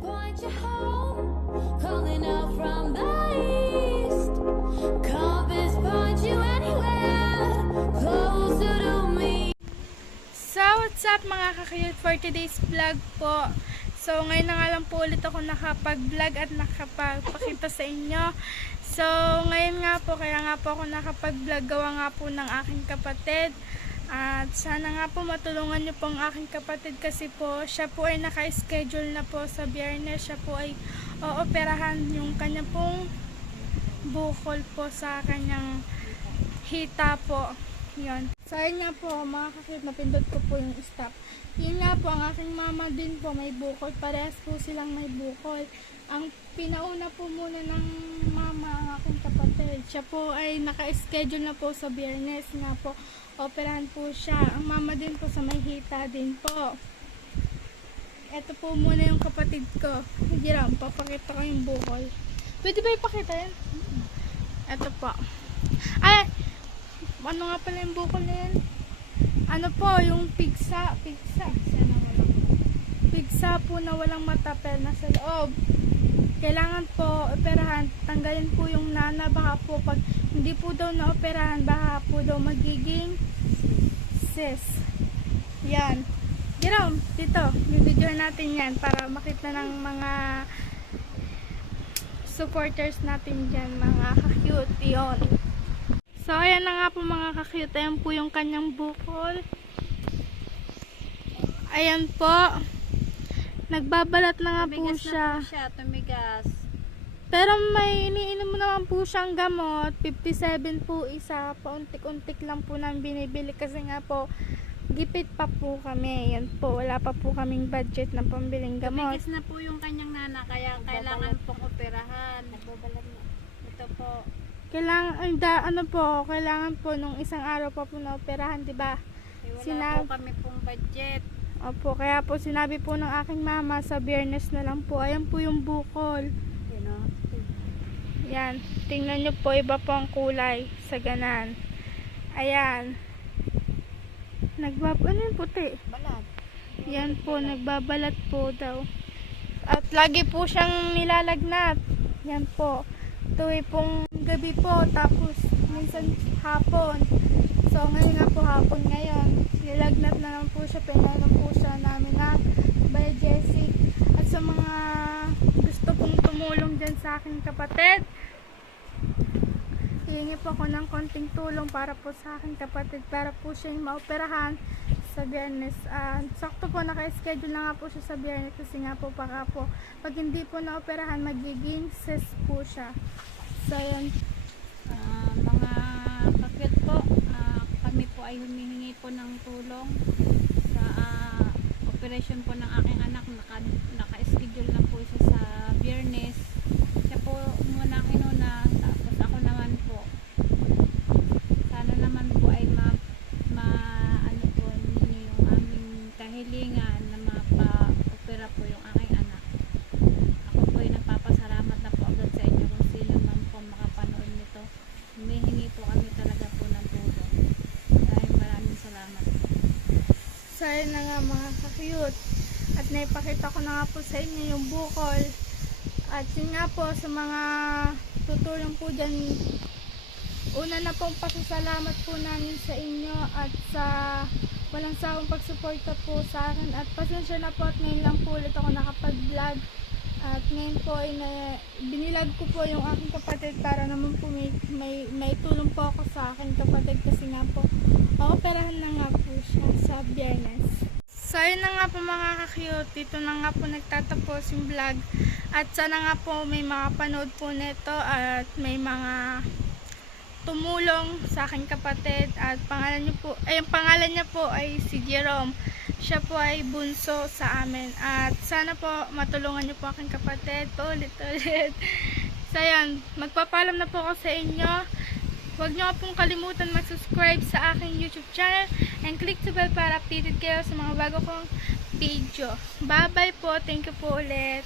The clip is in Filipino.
want you home, calling out from the east. Compass point you anywhere closer to me. So, what's up mga kakayot for today's vlog po. So, ngayon na nga lang po ulit ako nakapag-vlog at nakapagpakita sa inyo. So, ngayon nga po, kaya nga po ako nakapag-vlog gawa nga po ng aking kapatid. At sana nga po matulungan niyo po ang aking kapatid kasi po siya po ay naka-schedule na po sa Biyernes. Siya po ay ooperahan yung kanya pong bukol po sa kanyang hita po. Yun. So, ayun nga po, mga kakit, napindot ko po yung stop. Yun nga po, ang aking mama din po may bukol. Parehas po silang may bukol. Ang pinauna po muna ng mama ang aking kapatid. Siya po ay naka-schedule na po sa Biyernes nga po. Operahan po siya. Ang mama din po sa may hita din po. Ito po muna yung kapatid ko. Hindi lang, papakita ko yung bukol. Pwede ba ipakita yan? Ito po. Ay! Ano nga pala yung bukol na yan? Ano po, yung pigsa po na walang mata pero nasa loob. Kailangan po operahan, tanggalin po yung nana, baka po pag hindi po daw na operahan, baka po daw magiging cyst. Yan. Jerome, dito, yung video natin yan para makita ng mga supporters natin dyan, mga ka-cute, yun. So, ayan na nga po mga ka-cute, ayan po yung kanyang bukol. Ayan po. Nagbabalat na nga po siya. Tumigas. Pero may iniinom naman po siyang gamot. 57 po isa. Pauntik-untik lang po nang binibili kasi nga po gipit pa po kami. Yan po. Wala pa po kaming budget na pambiling gamot. Tumigas na po yung kanyang nana kaya kailangan pong operahan. Nagbabalag na. Ito po. Kailangan po nung isang araw pa po na operahan, 'di ba? Wala po kami pong budget. Opo, kaya po sinabi po ng aking mama sa Biyernes na lang po. Ayan po yung bukol. Yan. Tingnan nyo po, iba po ang kulay sa ganan. Ayan. Ano yung puti? Balat. Yan po, nagbabalat po daw. At lagi po siyang nilalagnat. Yan po. Tuwi pong gabi po, tapos minsan hapon. So, ngayon nga po hapon ngayon. Nilagnat na lang po siya. Pinainom po siya namin ng Biogesic. At sa mga gusto pong tumulong dyan sa aking kapatid, hihingi po ako ng konting tulong para po sa aking kapatid para po siya yung maoperahan sa Biyernes. Sakto po naka-schedule na nga po siya sa Biyernes kasi nga po baka po pag hindi po na-operahan magiging cyst po siya. So, yun. Mga kakit po, kami po ay humihingi po ng tulong sa operation po ng aking anak. Naka-schedule na po siya sa Biyernes. Siya po muna ang inuna, tapos ako naman po. Sana naman po ay ano po ninyo yung aming kahilingan na mapa-opera po yung aking anak. Ako po ay nagpapasalamat na po agad sa inyo kung sino man po makapanood nito. Humihingi po kami talaga po ng tulong. Maraming salamat. So, yun na nga mga ka-cute. At naipakita ko na nga po sa inyo yung bukol. At yun nga po sa mga tutulong po dyan. Una na pong pasasalamat po namin sa inyo at sa walang sawang pagsuporta po sa akin. At pasensya na po at ngayon lang po ulit ako nakapag-vlog. At ngayon po ay binilag ko po yung aking kapatid para naman po may tulong po ako sa aking kapatid kasi nga po operahan na nga po siya sa Biyernes. So yun na nga po mga ka-cute, dito na nga po nagtatapos yung vlog at sana nga po may makapanood po nito at may mga tumulong sa aking kapatid at ang pangalan niya po ay si Jerome. Siya po ay bunso sa amin at sana po matulungan niyo po aking kapatid paulit-ulit. So yan, magpapalam na po ako sa inyo. Huwag niyo pong kalimutan mag-subscribe sa aking YouTube channel and click the bell para updated kayo sa mga bago kong video. Bye bye po, thank you po ulit.